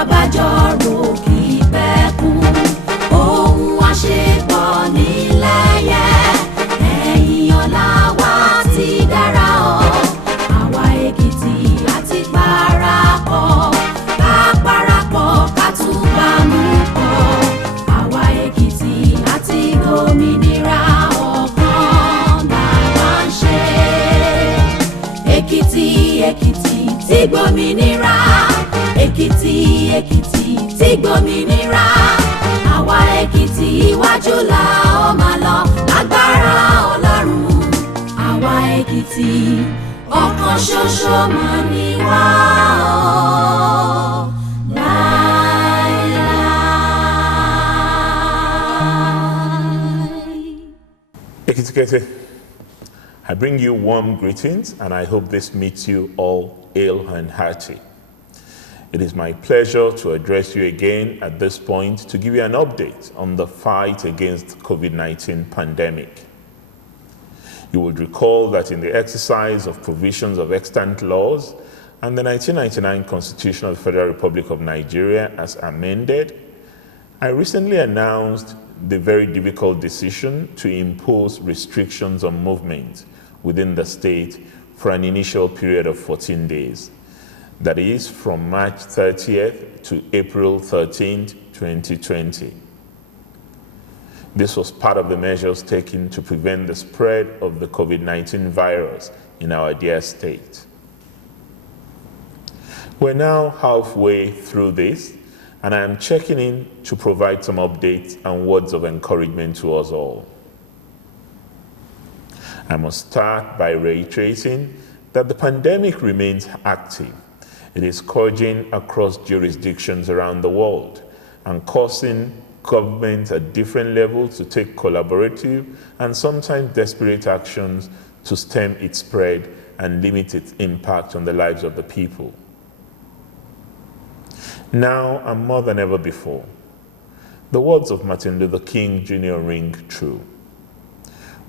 abájọrò kì í pẹ́ kú, ohun àṣepọ̀ nílẹ̀yẹ, ẹ̀yìn ọ̀la wa ti dára ọ́, àwa Èkìtì àti parapọ̀, ká parapọ̀ ká tún bá mú pọ̀, àwa Èkìtì àti gómìnira ọ̀kan làwa ń ṣe. Èkìtì Èkìtì tí gbòmìnira, Èkìtì Èkìtì tí gbòmìnira, àwa Èkìtì iwájú la ó máa lọ lágbára Ọlọ́run, àwa Èkìtì ọ̀kan ṣoṣo máa ní wá o láéláé. Ekiti, I bring you warm greetings, and I hope this meets you all hale and hearty. It is my pleasure to address you again at this point to give you an update on the fight against COVID-19 pandemic. You will recall that in the exercise of provisions of extant laws and the 1999 Constitution of the Federal Republic of Nigeria as amended, I recently announced the very difficult decision to impose restrictions on movement within the state for an initial period of 14 days. That is from March 30th to April 13th, 2020. This was part of the measures taken to prevent the spread of the COVID-19 virus in our dear state. We're now halfway through this, and I am checking in to provide some updates and words of encouragement to us all. I must start by reiterating that the pandemic remains active. It is scourging across jurisdictions around the world and causing governments at different levels to take collaborative and sometimes desperate actions to stem its spread and limit its impact on the lives of the people. Now and more than ever before, the words of Martin Luther King Jr. ring true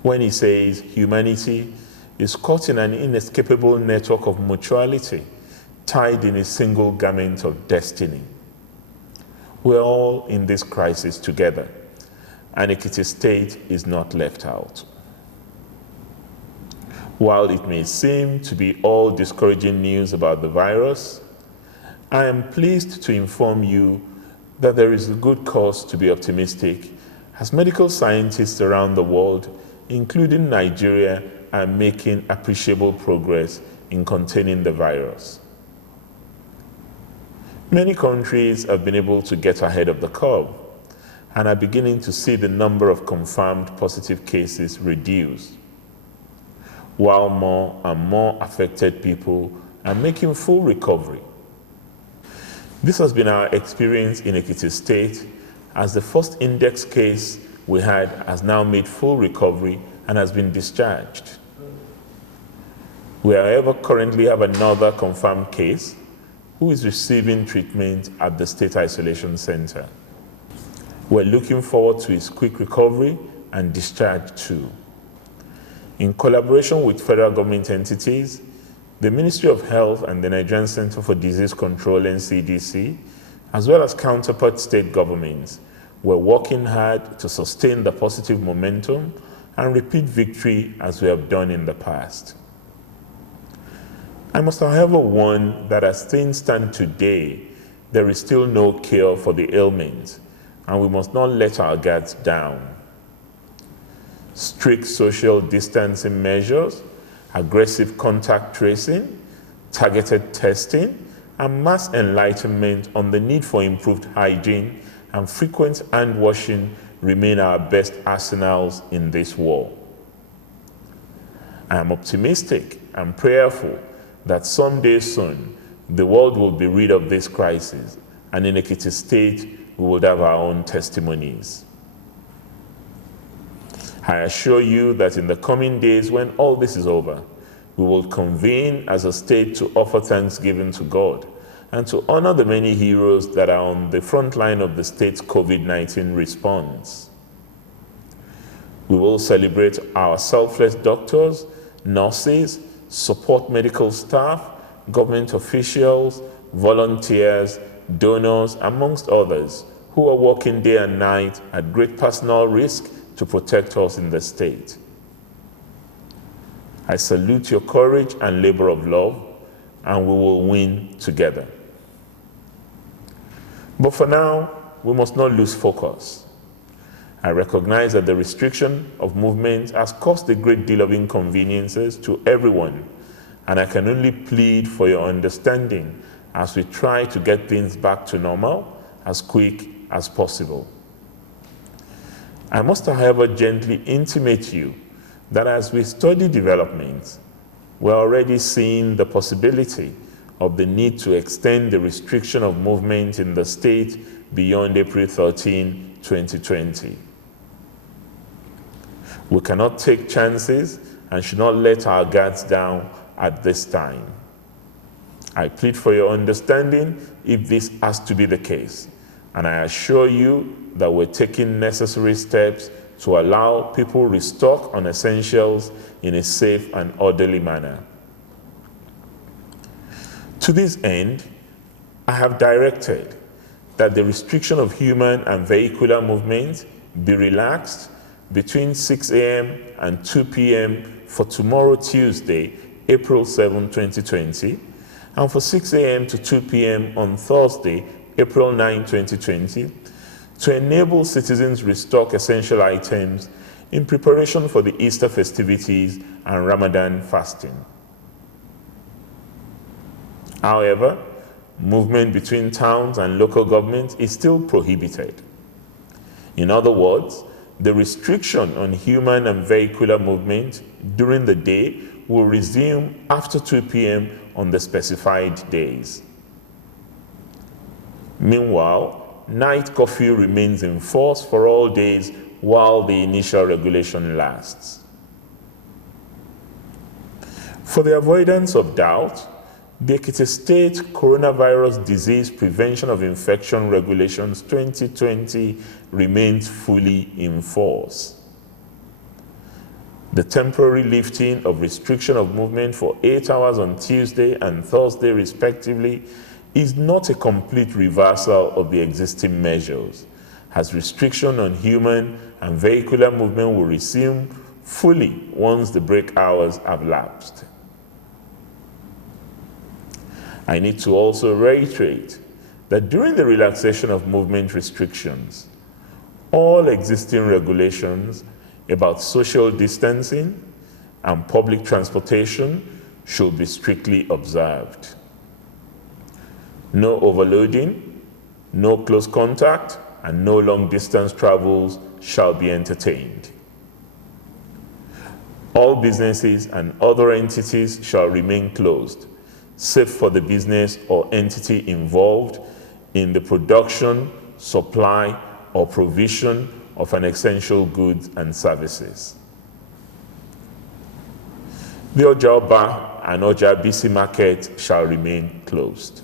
when he says humanity is caught in an inescapable network of mutuality, tied in a single garment of destiny. We're all in this crisis together, and Ekiti State is not left out. While it may seem to be all discouraging news about the virus, I am pleased to inform you that there is a good cause to be optimistic, as medical scientists around the world, including Nigeria, are making appreciable progress in containing the virus. Many countries have been able to get ahead of the curve and are beginning to see the number of confirmed positive cases reduce, while more and more affected people are making full recovery. This has been our experience in Ekiti State, as the first index case we had has now made full recovery and has been discharged. We, however, currently have another confirmed case who is receiving treatment at the State Isolation Center. We're looking forward to his quick recovery and discharge too. In collaboration with federal government entities, the Ministry of Health and the Nigerian Center for Disease Control, NCDC, as well as counterpart state governments, we're working hard to sustain the positive momentum and repeat victory as we have done in the past. I must, however, warn that as things stand today, there is still no cure for the ailment, and we must not let our guards down. Strict social distancing measures, aggressive contact tracing, targeted testing, and mass enlightenment on the need for improved hygiene and frequent hand washing remain our best arsenals in this war. I am optimistic and prayerful that someday soon the world will be rid of this crisis, and in Ekiti State we will have our own testimonies. I assure you that in the coming days, when all this is over, we will convene as a state to offer thanksgiving to God and to honor the many heroes that are on the front line of the state's COVID-19 response. We will celebrate our selfless doctors, nurses, support medical staff, government officials, volunteers, donors, amongst others, who are working day and night at great personal risk to protect us in the state. I salute your courage and labor of love, and we will win together. But for now, we must not lose focus. I recognize that the restriction of movement has caused a great deal of inconveniences to everyone, and I can only plead for your understanding as we try to get things back to normal as quick as possible. I must, however, gently intimate you that as we study developments, we're already seeing the possibility of the need to extend the restriction of movement in the state beyond April 13, 2020. We cannot take chances and should not let our guards down at this time. I plead for your understanding if this has to be the case, and I assure you that we're taking necessary steps to allow people restock on essentials in a safe and orderly manner. To this end, I have directed that the restriction of human and vehicular movement be relaxed between 6 a.m. and 2 p.m. for tomorrow, Tuesday, April 7, 2020, and for 6 a.m. to 2 p.m. on Thursday, April 9, 2020, to enable citizens restock essential items in preparation for the Easter festivities and Ramadan fasting. However, movement between towns and local governments is still prohibited. In other words, the restriction on human and vehicular movement during the day will resume after 2 p.m. on the specified days. Meanwhile, night curfew remains in force for all days while the initial regulation lasts. For the avoidance of doubt, the Ekiti State Coronavirus Disease Prevention of Infection Regulations 2020 remains fully in force. The temporary lifting of restriction of movement for 8 hours on Tuesday and Thursday respectively is not a complete reversal of the existing measures, as restriction on human and vehicular movement will resume fully once the break hours have lapsed. I need to also reiterate that during the relaxation of movement restrictions, all existing regulations about social distancing and public transportation should be strictly observed. No overloading, no close contact, and no long distance travels shall be entertained. All businesses and other entities shall remain closed, save for the business or entity involved in the production, supply, or provision of an essential goods and services. The Oja and Oja BC market shall remain closed.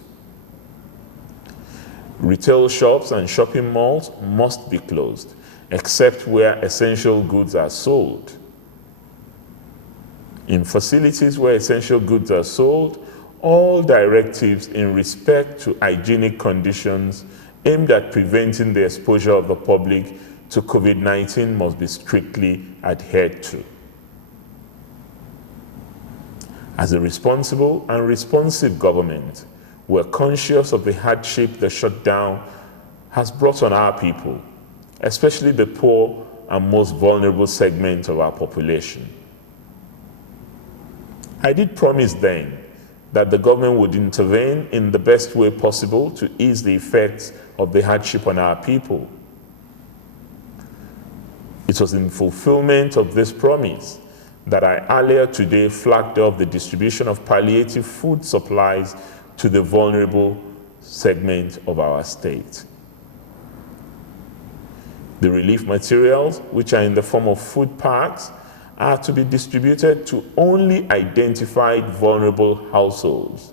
Retail shops and shopping malls must be closed, except where essential goods are sold. In facilities where essential goods are sold, all directives in respect to hygienic conditions aimed at preventing the exposure of the public to COVID-19 must be strictly adhered to. As a responsible and responsive government, we're conscious of the hardship the shutdown has brought on our people, especially the poor and most vulnerable segment of our population. I did promise then that the government would intervene in the best way possible to ease the effects of the hardship on our people. It was in fulfillment of this promise that I earlier today flagged off the distribution of palliative food supplies to the vulnerable segment of our state. The relief materials, which are in the form of food packs, are to be distributed to only identified vulnerable households,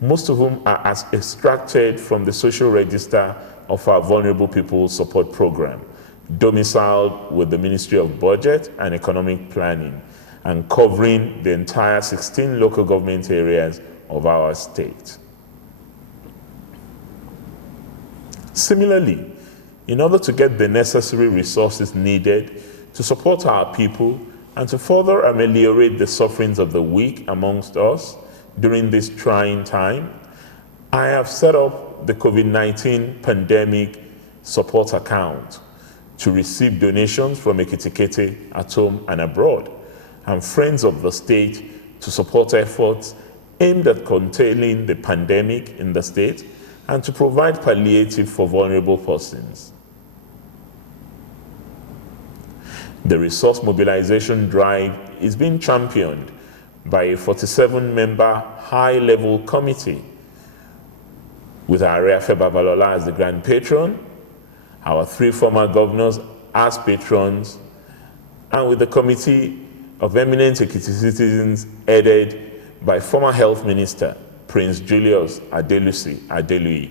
most of whom are extracted from the social register of our Vulnerable People Support Program, domiciled with the Ministry of Budget and Economic Planning, and covering the entire 16 local government areas of our state. Similarly, in order to get the necessary resources needed to support our people and to further ameliorate the sufferings of the weak amongst us during this trying time, I have set up the COVID-19 pandemic support account to receive donations from Ekiti at home and abroad, and friends of the state to support efforts aimed at containing the pandemic in the state and to provide palliative for vulnerable persons. The resource mobilization drive is being championed by a 47-member high-level committee with Areafe Babalola as the grand patron, our 3 former governors as patrons, and with the committee of eminent Ekiti citizens headed by former Health Minister Prince Julius Adelusi Adelui.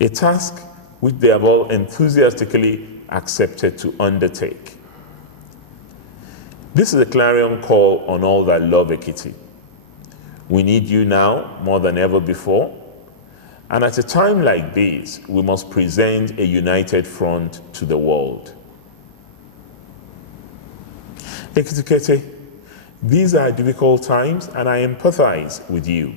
A task which they have all enthusiastically accepted to undertake. This is a clarion call on all that love Ekiti. We need you now more than ever before, and at a time like this, we must present a united front to the world. Ekiti, these are difficult times, and I empathize with you.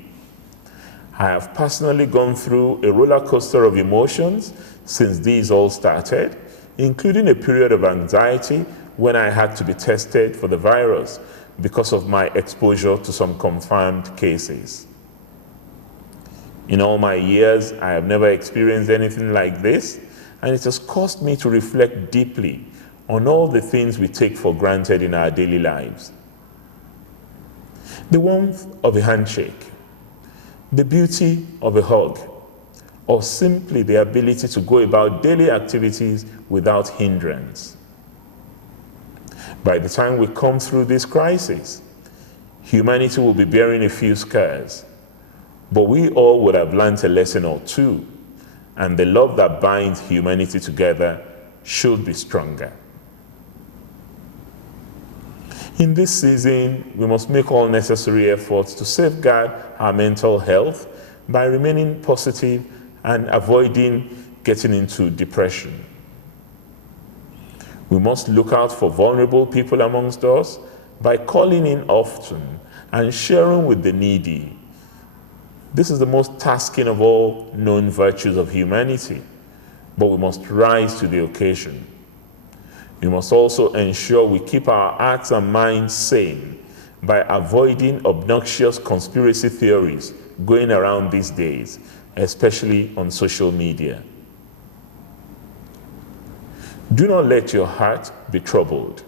I have personally gone through a roller coaster of emotions since these all started, including a period of anxiety when I had to be tested for the virus because of my exposure to some confirmed cases. In all my years, I have never experienced anything like this, and it has caused me to reflect deeply on all the things we take for granted in our daily lives. The warmth of a handshake, the beauty of a hug, or simply the ability to go about daily activities without hindrance. By the time we come through this crisis, humanity will be bearing a few scars, but we all would have learned a lesson or two, and the love that binds humanity together should be stronger. In this season, we must make all necessary efforts to safeguard our mental health by remaining positive and avoiding getting into depression. We must look out for vulnerable people amongst us by calling in often and sharing with the needy. This is the most tasking of all known virtues of humanity, but we must rise to the occasion. We must also ensure we keep our hearts and minds sane by avoiding obnoxious conspiracy theories going around these days, especially on social media. Do not let your heart be troubled.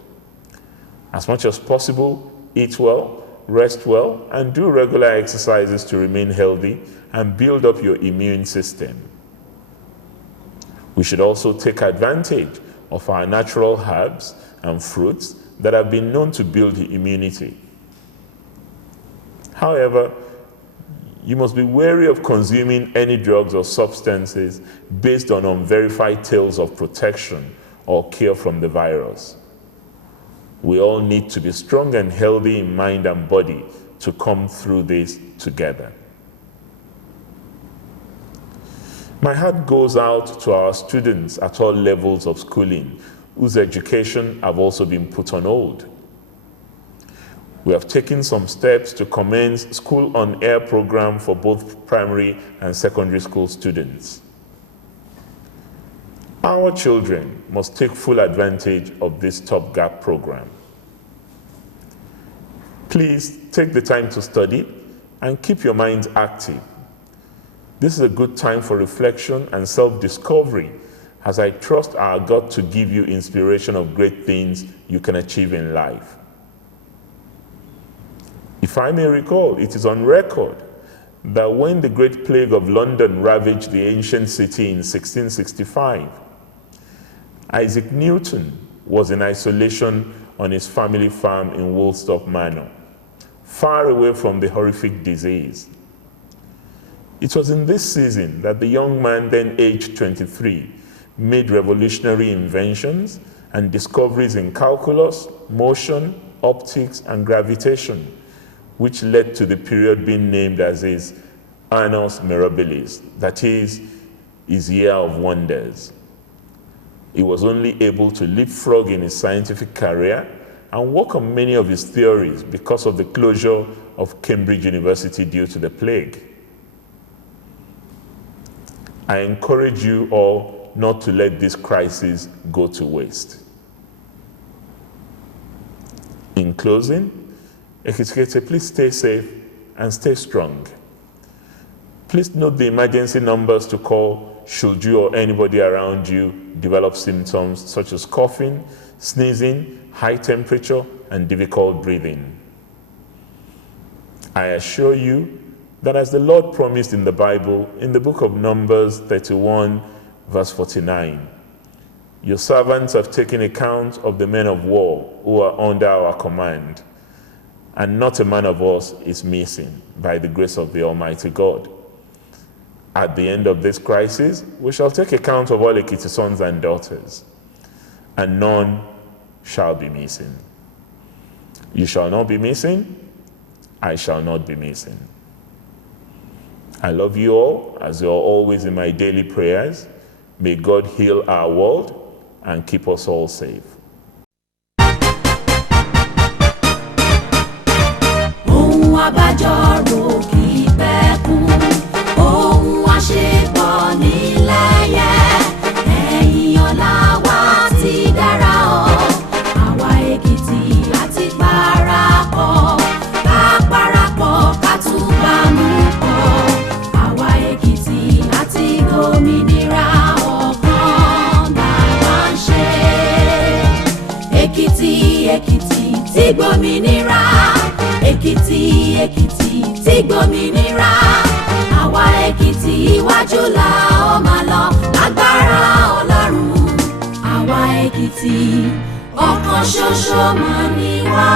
As much as possible, eat well, rest well, and do regular exercises to remain healthy and build up your immune system. We should also take advantage of our natural herbs and fruits that have been known to build immunity. However, you must be wary of consuming any drugs or substances based on unverified tales of protection or cure from the virus. We all need to be strong and healthy in mind and body to come through this together. My heart goes out to our students at all levels of schooling, whose education have also been put on hold. We have taken some steps to commence School on Air program for both primary and secondary school students. Our children must take full advantage of this stopgap program. Please take the time to study and keep your minds active. This is a good time for reflection and self-discovery, as I trust our God to give you inspiration of great things you can achieve in life. If I may recall, it is on record that when the Great Plague of London ravaged the ancient city in 1665, Isaac Newton was in isolation on his family farm in Woolsthorpe Manor, far away from the horrific disease. It was in this season that the young man, then aged 23, made revolutionary inventions and discoveries in calculus, motion, optics, and gravitation, which led to the period being named as his annus mirabilis, that is, his year of wonders. He was only able to leapfrog in his scientific career and work on many of his theories because of the closure of Cambridge University due to the plague. I encourage you all not to let this crisis go to waste. In closing, Ekiti, please stay safe and stay strong. Please note the emergency numbers to call should you or anybody around you develop symptoms such as coughing, sneezing, high temperature, and difficult breathing. I assure you that as the Lord promised in the Bible, in the book of Numbers 31, verse 49, your servants have taken account of the men of war who are under our command, and not a man of us is missing by the grace of the Almighty God. At the end of this crisis, we shall take account of all Ekiti sons and daughters, and none shall be missing. You shall not be missing, I shall not be missing. I love you all, as you are always in my daily prayers. May God heal our world and keep us all safe. Ohun abájọ́rò kì í pẹ́ kú, ohun àṣepọ̀ nílẹ̀ yẹ, ẹ̀yìn ọ̀la wa ti dára ọ̀, àwa Èkìtì àti parapọ̀, ká parapọ̀ ká tún bá mú pọ̀, àwa Èkìtì àti gómìnira ọ̀kan làwa ń ṣe. Èkìtì, Èkìtì tí gbòmìnira, Èkìtì, Èkìtì tí gbòmìnira, àwa Èkìtì iwájú la ó máa lọ lágbára Ọlọ́run, àwa Èkìtì ọ̀kan ṣoṣo mà ní wá.